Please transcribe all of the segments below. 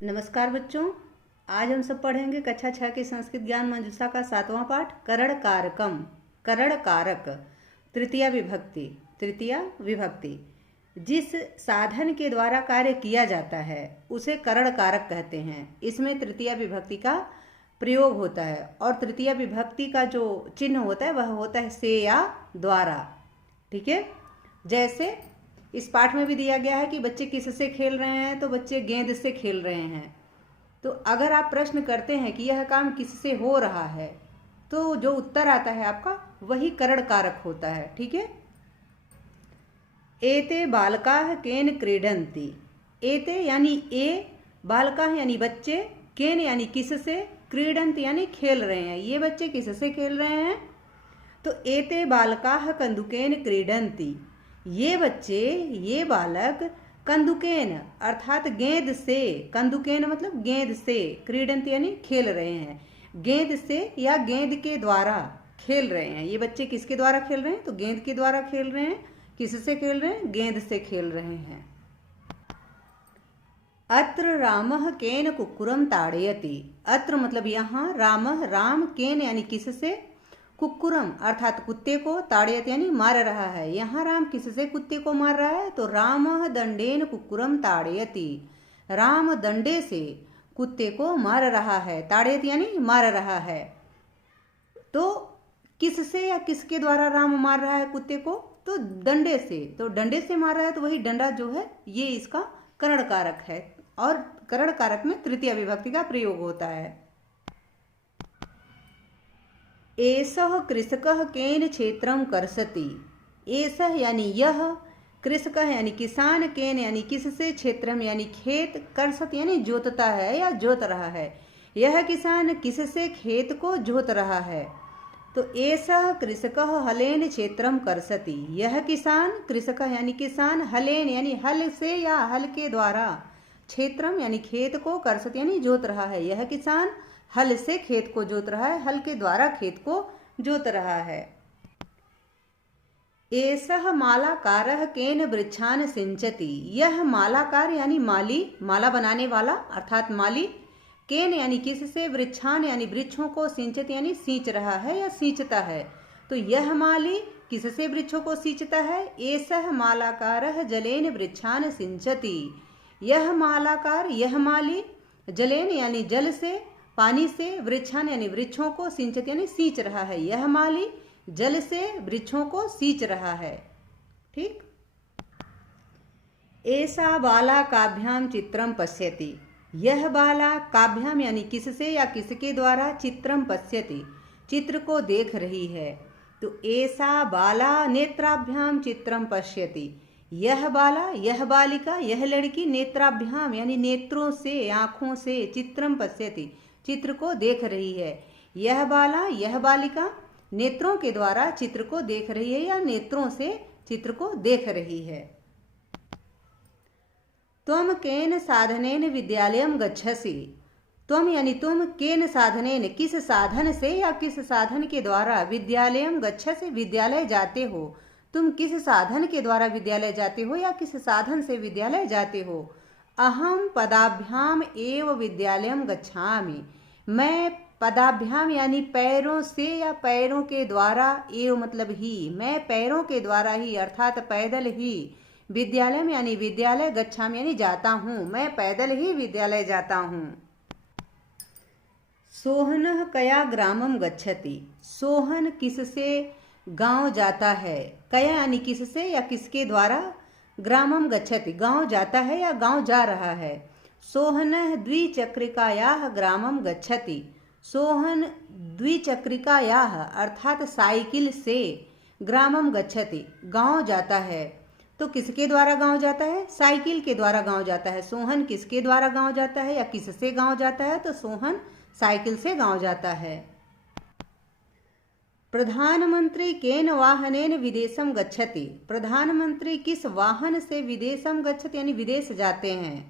नमस्कार बच्चों। आज हम सब पढ़ेंगे कक्षा 6 की संस्कृत ज्ञान मंजूषा का 7वां पाठ करण कारकम। करण कारक तृतीया विभक्ति। जिस साधन के द्वारा कार्य किया जाता है उसे करण कारक कहते हैं। इसमें तृतीया विभक्ति का प्रयोग होता है और तृतीया विभक्ति का जो चिन्ह होता है वह होता है से या द्वारा। ठीक है, जैसे इस पाठ में भी दिया गया है कि बच्चे किससे खेल रहे हैं, तो बच्चे गेंद से खेल रहे हैं। तो अगर आप प्रश्न करते हैं कि यह काम किससे हो रहा है, तो जो उत्तर आता है आपका वही करण कारक होता है। ठीक है, एते बालकाः केन क्रीडन्ति। एते यानी ए, बालकाः यानी बच्चे, केन यानी किससे, क्रीडन्ति यानी खेल रहे हैं। ये बच्चे किससे खेल रहे हैं, तो एते बालकाः कन्दुकेन क्रीडन्ति। ये बच्चे, ये बालक कंदुकेन अर्थात गेंद से, कंदुकेन मतलब गेंद से, क्रीडंत यानी खेल रहे हैं, गेंद से या गेंद के द्वारा खेल रहे हैं। ये बच्चे किसके द्वारा खेल रहे हैं, तो गेंद के द्वारा खेल रहे हैं। किससे खेल रहे हैं, गेंद से खेल रहे हैं। अत्र रामः केन कुक्कुरं ताड़यति। अत्र मतलब यहाँ, रामः राम, केन यानी किससे, कुक्कुरम अर्थात कुत्ते को, ताड़यत यानी मार रहा है। यहाँ राम किससे कुत्ते को मार रहा है, तो रामः दंडेन कुक्कुरम ताड़यति। राम दंडे से कुत्ते को मार रहा है। ताड़यत यानी मार रहा है। तो किससे या किसके द्वारा राम मार रहा है कुत्ते को, तो दंडे से। तो डंडे से मार रहा है, तो वही डंडा जो है ये इसका करण कारक है और करण कारक में तृतीया विभक्ति का प्रयोग होता है। एषः कृषकः केन क्षेत्रं कर्षति। एषः यानी यह, कृषकः यानी किसान, केन यानी किससे, क्षेत्रम यानी खेत, कर्षति यानी जोतता है या जोत रहा है। यह किसान किससे खेत को जोत रहा है, तो एषः कृषकः हलेन क्षेत्रम कर्षति। यह किसान, कृषकः यानी किसान, हलेन यानी हल से या हल के द्वारा, क्षेत्रम यानी खेत को, कर्षति यानी जोत रहा है। यह किसान हल से खेत को जोत रहा है, हल के द्वारा खेत को जोत रहा है। एषः मालाकारः केन वृक्षान् सिंचति। यह मालाकार यानी माली, माला बनाने वाला अर्थात माली, केन यानी किससे, वृक्षान यानी वृक्षों को, सिंचत यानी सींच रहा है या सींचता है। तो यह माली किससे वृक्षों को सींचता है, एषः मालाकारः जलेन वृक्षान् सिंचति। यह मालाकार, यह माली, जलेन यानी जल से, पानी से, वृक्षान यानी वृक्षों को, सिंचत यानी सींच रहा है। यह माली जल से वृक्षों को सींच रहा है। ठीक, ऐसा बाला काभ्याम चित्रम पश्यति। यह बाला काभ्याम यानी किससे या किसके द्वारा, चित्रम पश्यति चित्र को देख रही है। तो ऐसा बाला नेत्राभ्याम चित्रम पश्यति। यह बाला, यह बालिका, यह लड़की, नेत्राभ्याम यानी नेत्रों से, आँखों से, चित्रम पश्यति चित्र को देख रही है। यह बाला, यह बालिका नेत्रों के द्वारा चित्र को देख रही है या नेत्रों से चित्र को देख रही है। त्वम केन साधनेन विद्यालयम गच्छसि। त्वम यानी तुम, केन साधनेन किस साधन से या किस साधन के द्वारा, विद्यालयम गच्छसि विद्यालय जाते हो। तुम किस साधन के द्वारा विद्यालय जाते हो या किस साधन से विद्यालय जाते हो। अहम पदाभ्याम एव विद्यालयम गच्छामि। मैं पदाभ्याम यानी पैरों से या पैरों के द्वारा, एव मतलब ही, मैं पैरों के द्वारा ही अर्थात पैदल ही, विद्यालय यानी विद्यालय, गच्छामि यानी जाता हूँ, मैं पैदल ही विद्यालय जाता हूँ। सोहनः कया ग्रामम गच्छति। सोहन किससे गांव जाता है, कया यानी किससे या किसके द्वारा, ग्रामम गच्छति गांव जाता है या गांव जा रहा है। सोहनः द्विचक्रिकायाः ग्रामम गच्छति। सोहन द्विचक्रिकायाः अर्थात साइकिल से, ग्रामम गच्छति गांव जाता है। तो किसके द्वारा गांव जाता है, साइकिल के द्वारा गांव जाता है। सोहन किसके द्वारा गांव जाता है या किससे गांव जाता है, तो सोहन साइकिल से गांव जाता है। प्रधानमंत्री केन वाहनेन विदेशम गच्छति। प्रधानमंत्री किस वाहन से विदेशम गच्छति यानी विदेश जाते हैं।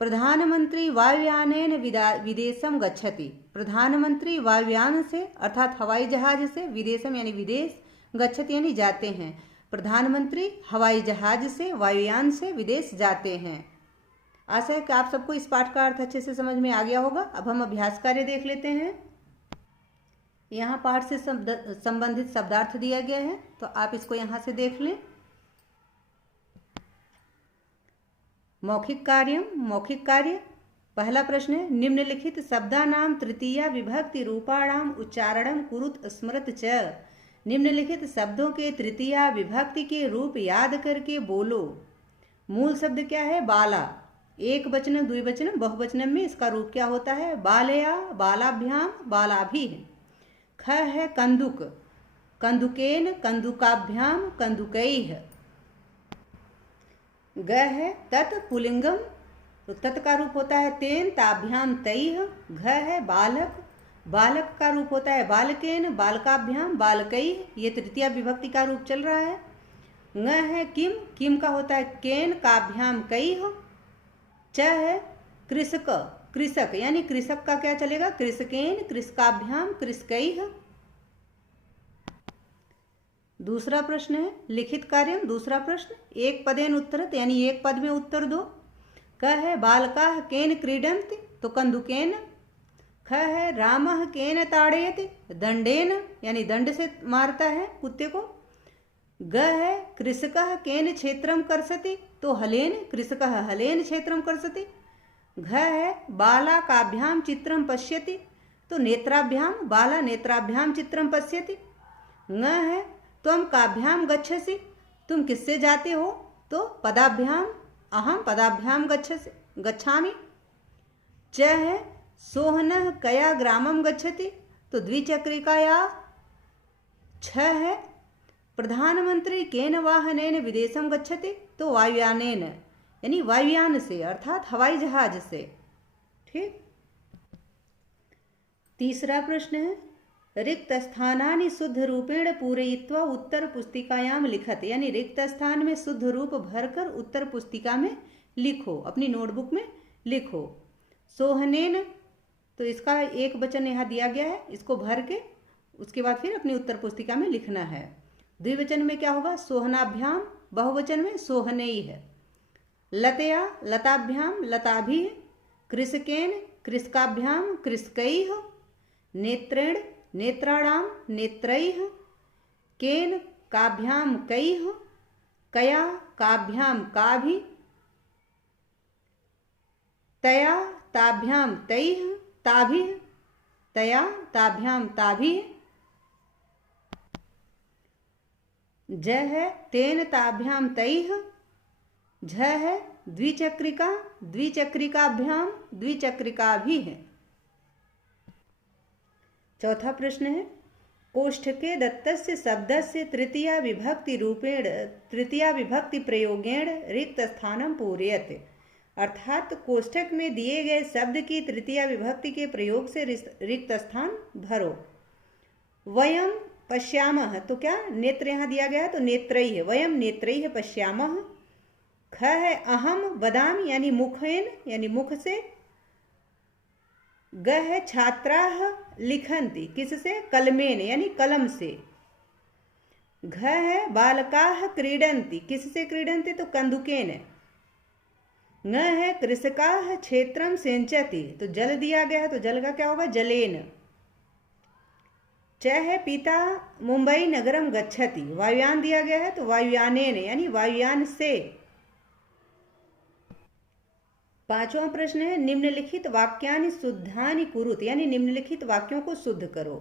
प्रधानमंत्री वायुयानेन विदेशम गच्छति। प्रधानमंत्री वायुयान से अर्थात हवाई जहाज से, विदेशम यानी विदेश, गच्छति यानी जाते हैं। प्रधानमंत्री हवाई जहाज से, वायुयान से विदेश जाते हैं। आशा है कि आप सबको इस पाठ का अर्थ अच्छे से समझ में आ गया होगा। अब हम अभ्यास कार्य देख लेते हैं। यहाँ पाठ से संबंधित शब्दार्थ दिया गया है, तो आप इसको यहाँ से देख लें। मौखिक कार्य। पहला प्रश्न है, निम्नलिखित शब्दानाम तृतीया विभक्ति रूपाणाम उच्चारणम कुरुत स्मृत च। निम्नलिखित शब्दों के तृतीया विभक्ति के रूप याद करके बोलो। मूल शब्द क्या है? बाला। एक वचनम, द्विवचनम, बहुवचनम में इसका रूप क्या होता है? बालया, बालाभ्याम, बालाभी। ख है कंदुक, कंदुकेन, कंदुकाभ्याम, कंदुकैः। ग है तत्, पुलिंगम, तो तत् का रूप होता है तेन, ताभ्याम, तैः। घ है बालक, बालक का रूप होता है बालकेन, बालकाभ्याम, बालकैः। ये तृतीया विभक्ति का रूप चल रहा है। ङ है किम, किम का होता है केन, काभ्याम, कैः। च है कृषक, कृषक यानी कृषक का क्या चलेगा? कृषकेन, कृषकाभ्याम, कृषकैः। दूसरा प्रश्न है लिखित कार्य। दूसरा प्रश्न, एक पदेन उत्तरत यानी एक पद में उत्तर दो। क है बालकाः केन क्रीडन्ति, तो कंदुकेन। ख है रामः केन ताड़यति, दंडेन यानी दंड से मारता है कुत्ते को। ग है कृषकः केन क्षेत्रम कर्षति, तो हलेन, कृषकः हलेन क्षेत्रम कर्षति। घ है बाला काभ्याम चित्रम पश्यति, तो नेत्राभ्याम, बाला नेत्राभ्याम चित्रम पश्यति। ङ है त्वम काभ्याम गच्छसि, तुम किससे जाते हो? तो पदाभ्याम, अहम पदाभ्याम गच्छामि। च है सोहनः कया ग्रामम गच्छति, तो द्विचक्रिकाया। छ है प्रधानमंत्री केन वाहनेन विदेशम गच्छति, तो वायुयानेन यानी वायुयान से अर्थात हवाई जहाज से। ठीक। तीसरा प्रश्न है, रिक्त स्थानानि शुद्ध रूपेण पूरयित्वा उत्तर पुस्तिकायाम लिखत, यानी रिक्त स्थान में शुद्ध रूप भरकर उत्तर पुस्तिका में लिखो, अपनी नोटबुक में लिखो। सोहनेन, तो इसका एक वचन यहाँ दिया गया है, इसको भर के उसके बाद फिर अपनी उत्तर पुस्तिका में लिखना है। द्विवचन में क्या होगा? सोहनाभ्याम, बहुवचन में सोहनैः। लतया, लताभ्याम, लताभिः। कृषकेन, कृषकाभ्याम, कृषकैः। नेत्रेण, नेत्राणाम, नेत्रैः। केन, काभ्याम, कैः। कया, काभ्याम, काभि। तया, ताभ्याम, तैः, ताभिः। तया, ताभ्याम, ताभिः। ज है तेन, ताभ्याम, तैः। झ है द्विचक्रिका, द्विचक्रिकाभ्याम, द्विचक्रिकाभिः। चौथा प्रश्न है, कोष्ठके दत्तस्य शब्दस्य तृतीया विभक्ति रूपेण तृतीया विभक्ति प्रयोगेण रिक्त स्थानम पूरयत, अर्थात कोष्ठक में दिए गए शब्द की तृतीया विभक्ति के प्रयोग से रिक्त स्थान भरो। वयम पश्यामः, तो क्या नेत्र यहाँ दिया गया है, तो नेत्रैः, वयम नेत्रैः पश्यामः। ख है अहम वदामि यानी मुखेन यानी मुख से। ग है छात्राः लिखन्ति, किससे? कलमेन यानी कलम से। घ है बालकाः क्रीडन्ति, किससे क्रीडन्ति? तो कंदुकेन। न है कृषकाः क्षेत्रम सिंचति, तो जल दिया गया है, तो जल का क्या होगा? जलेन। च है पिता मुंबई नगरम गच्छति, वायुयान दिया गया है, तो वायुयानेन यानी वायुयान से। पांचवा प्रश्न है, निम्नलिखित वाक्यानि शुद्धानि कुरुत, यानी निम्नलिखित वाक्यों को शुद्ध करो।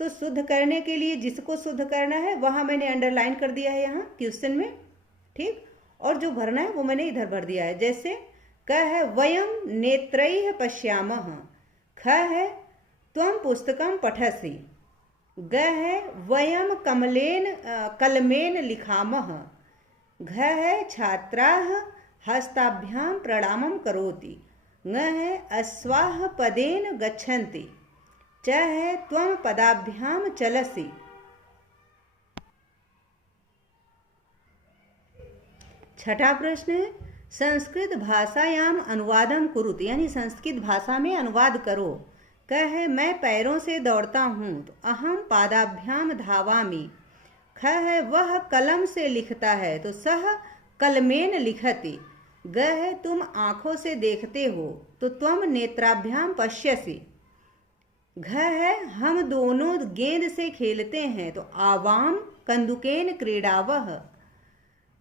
तो शुद्ध करने के लिए जिसको शुद्ध करना है वहां मैंने अंडरलाइन कर दिया है यहाँ क्वेश्चन में। ठीक। और जो भरना है वो मैंने इधर भर दिया है। जैसे क है वयम नेत्रैः पश्यामः। ख है त्वम पुस्तकम पठसि। ग है वयम कलमेन लिखामः। घ है छात्राः हस्ताभ्याम प्रणामं करोति। ङ है अश्वाः पदेन गच्छन्ति। च है त्वं पदाभ्याम चलसि। छठा प्रश्न है, संस्कृत भाषायाम अनुवादम कुरुत, यानी संस्कृत भाषा में अनुवाद करो। क है मैं पैरों से दौड़ता हूँ, तो अहम पादाभ्याम धावामि। ख है वह कलम से लिखता है, तो सह कलमेन लिखति। गह तुम आंखों से देखते हो तो त्वम नेत्राभ्याम पश्यसि। घ है हम दोनों गेंद से खेलते हैं तो आवाम कंदुकेन क्रीडावह।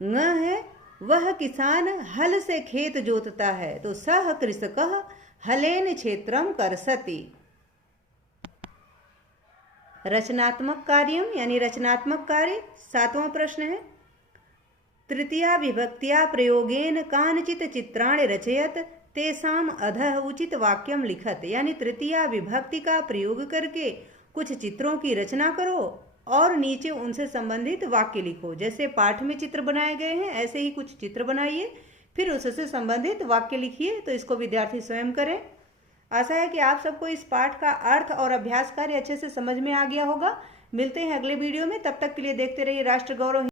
ङ है वह किसान हल से खेत जोतता है तो सह कृषकः हलेन क्षेत्रम करसति। रचनात्मक कार्यम यानी रचनात्मक कार्य। 7वां प्रश्न है तृतीया विभक्त्या प्रयोगेन कानचित चित्राणि रचयत तेसाम अधः उचित वाक्यम लिखत। यानी तृतीया विभक्ति का प्रयोग करके कुछ चित्रों की रचना करो और नीचे उनसे संबंधित वाक्य लिखो। जैसे पाठ में चित्र बनाए गए हैं ऐसे ही कुछ चित्र बनाइए, फिर उससे संबंधित वाक्य लिखिए। तो इसको विद्यार्थी स्वयं करें। आशा है कि आप सबको इस पाठ का अर्थ और अभ्यास कार्य अच्छे से समझ में आ गया होगा। मिलते हैं अगले वीडियो में, तब तक के लिए देखते रहिए राष्ट्र गौरव।